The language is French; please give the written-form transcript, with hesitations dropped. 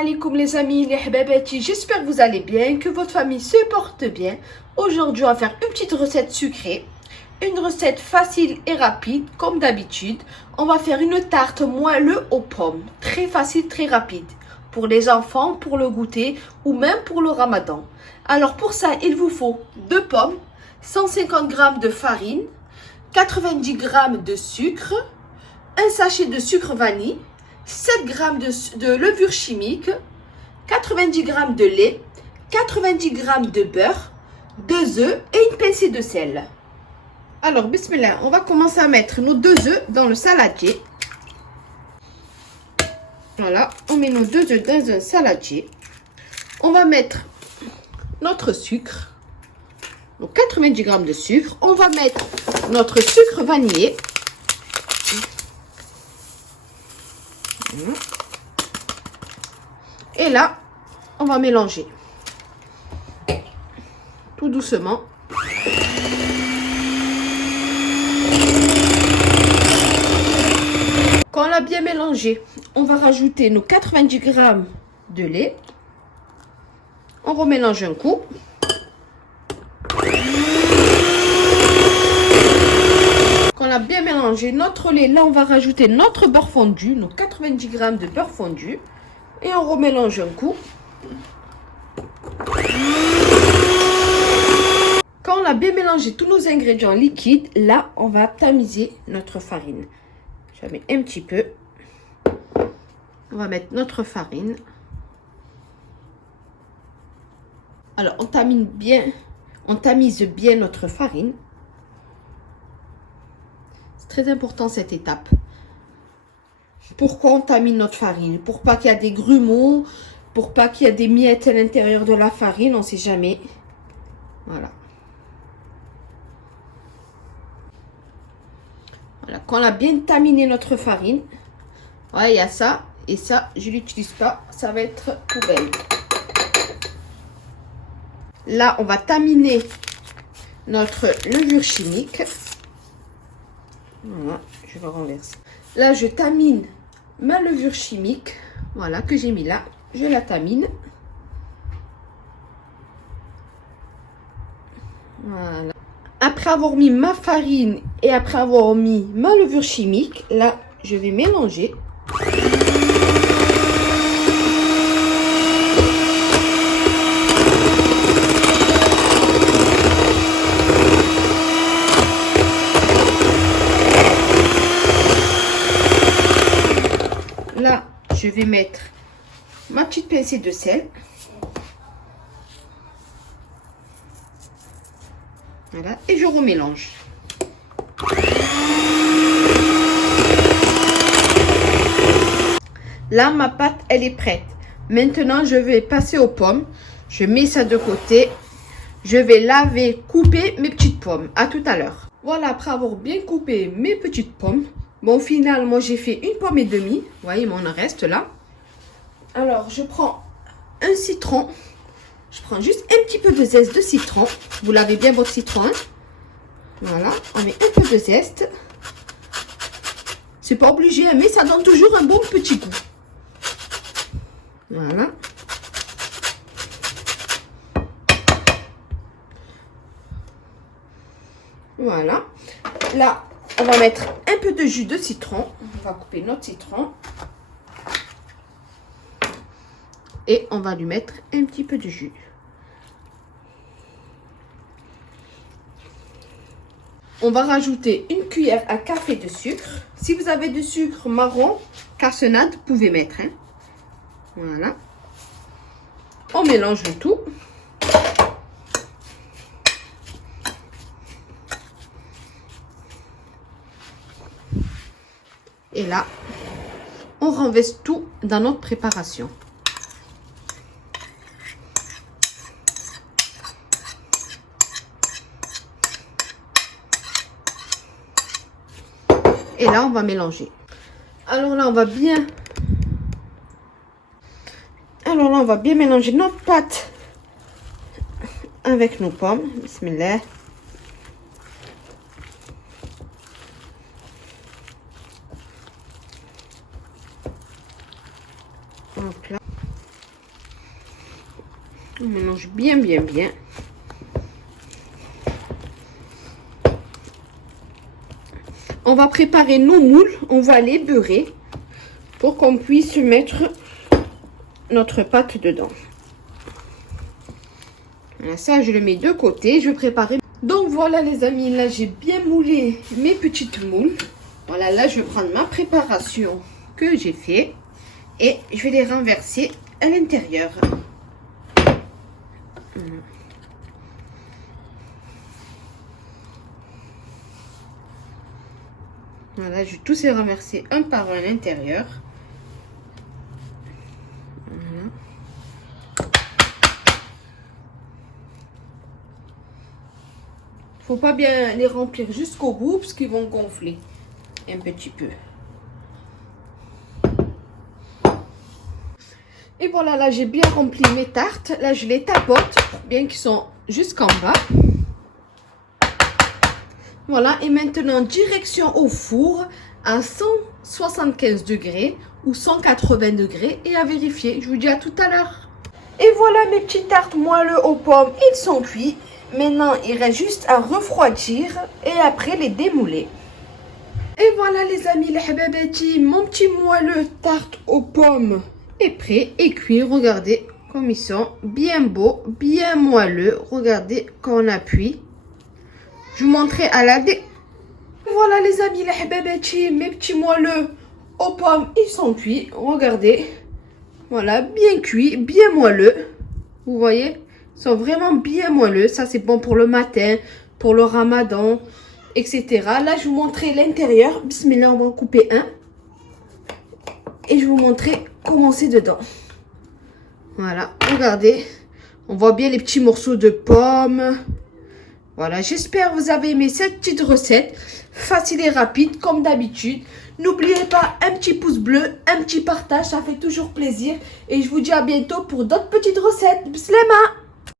alaikum les amis, les hababati, j'espère que vous allez bien, que votre famille se porte bien. Aujourd'hui on va faire une petite recette sucrée, une recette facile et rapide comme d'habitude. On va faire une tarte moelleux aux pommes, très facile, très rapide, pour les enfants, pour le goûter ou même pour le ramadan. Alors pour ça il vous faut 2 pommes, 150 g de farine, 90 g de sucre, un sachet de sucre vanille, 7 g de levure chimique, 90 g de lait, 90 g de beurre, 2 œufs et une pincée de sel. Alors, bismillah, on va commencer à mettre nos 2 œufs dans le saladier. Voilà, on met nos 2 œufs dans un saladier. On va mettre notre sucre, donc 90 g de sucre. On va mettre notre sucre vanillé. Et là, on va mélanger tout doucement. Quand on a bien mélangé, on va rajouter nos 90 g de lait. On remélange un coup. Quand on a bien mélangé notre lait, là on va rajouter notre beurre fondu, nos 90 g de beurre fondu. Et on remélange un coup. Quand on a bien mélangé tous nos ingrédients liquides, là, on va tamiser notre farine. Je mets un petit peu. On va mettre notre farine. Alors, on tamise bien notre farine. C'est très important cette étape. Pourquoi on tamine notre farine? Pour pas qu'il y ait des grumeaux, pour pas qu'il y ait des miettes à l'intérieur de la farine, on ne sait jamais. Voilà. Voilà, quand on a bien taminé notre farine, ouais, il y a ça, et ça, je l'utilise pas, ça va être poubelle. Là, on va taminer notre levure chimique. Voilà, je vais renverser. Là, je tamine ma levure chimique, voilà, que j'ai mis là, je la tamine. Voilà. Après avoir mis ma farine et après avoir mis ma levure chimique, là, je vais mélanger. Là, je vais mettre ma petite pincée de sel. Voilà, et je remélange. Là, ma pâte, elle est prête. Maintenant, je vais passer aux pommes. Je mets ça de côté. Je vais laver, couper mes petites pommes. À tout à l'heure. Voilà, après avoir bien coupé mes petites pommes. Bon, au final, moi, j'ai fait 1 pomme et demie. Vous voyez, il m'en reste là. Alors, je prends un citron. Je prends juste un petit peu de zeste de citron. Vous lavez bien votre citron. Hein? Voilà, on met un peu de zeste. C'est pas obligé, mais ça donne toujours un bon petit goût. Voilà. Voilà. Là, on va mettre un peu de jus de citron. On va couper notre citron. Et on va lui mettre un petit peu de jus. On va rajouter 1 cuillère à café de sucre. Si vous avez du sucre marron, cassonade, vous pouvez mettre. Hein. Voilà. On mélange le tout. Et là, on renverse tout dans notre préparation. Et là, on va mélanger. Alors là, on va bien mélanger notre pâte avec nos pommes. Bismillah. Donc là, On mélange bien, bien, bien. On va préparer nos moules. On va les beurrer pour qu'on puisse mettre notre pâte dedans. Voilà, ça, je le mets de côté. Je vais préparer. Donc, voilà, les amis. Là, j'ai bien moulé mes petites moules. Voilà, là, je vais prendre ma préparation que j'ai fait. Et je vais les renverser à l'intérieur. Voilà, je vais tous les renverser un par un à l'intérieur. Voilà. Faut pas bien les remplir jusqu'au bout parce qu'ils vont gonfler un petit peu. Et voilà, là j'ai bien rempli mes tartes. Là je les tapote bien qu'ils sont jusqu'en bas. Voilà, et maintenant direction au four à 175 degrés ou 180 degrés et à vérifier. Je vous dis à tout à l'heure. Et voilà mes petites tartes moelleux aux pommes, ils sont cuits. Maintenant, il reste juste à refroidir et après les démouler. Et voilà les amis, les hababati, mon petit moelleux tarte aux pommes est prêt et cuit. Regardez comme ils sont, bien beaux, bien moelleux. Regardez quand on appuie. Je vous montrerai à la dé. Voilà les amis, les hababati, mes petits moelleux aux pommes, ils sont cuits. Regardez, voilà, bien cuits, bien moelleux. Vous voyez, ils sont vraiment bien moelleux. Ça, c'est bon pour le matin, pour le ramadan, etc. Là, je vous montrerai l'intérieur. Bismillah, on va en couper un. Et je vais vous montrer comment c'est dedans. Voilà, regardez. On voit bien les petits morceaux de pommes. Voilà, j'espère que vous avez aimé cette petite recette. Facile et rapide, comme d'habitude. N'oubliez pas un petit pouce bleu, un petit partage, ça fait toujours plaisir. Et je vous dis à bientôt pour d'autres petites recettes. Bislama!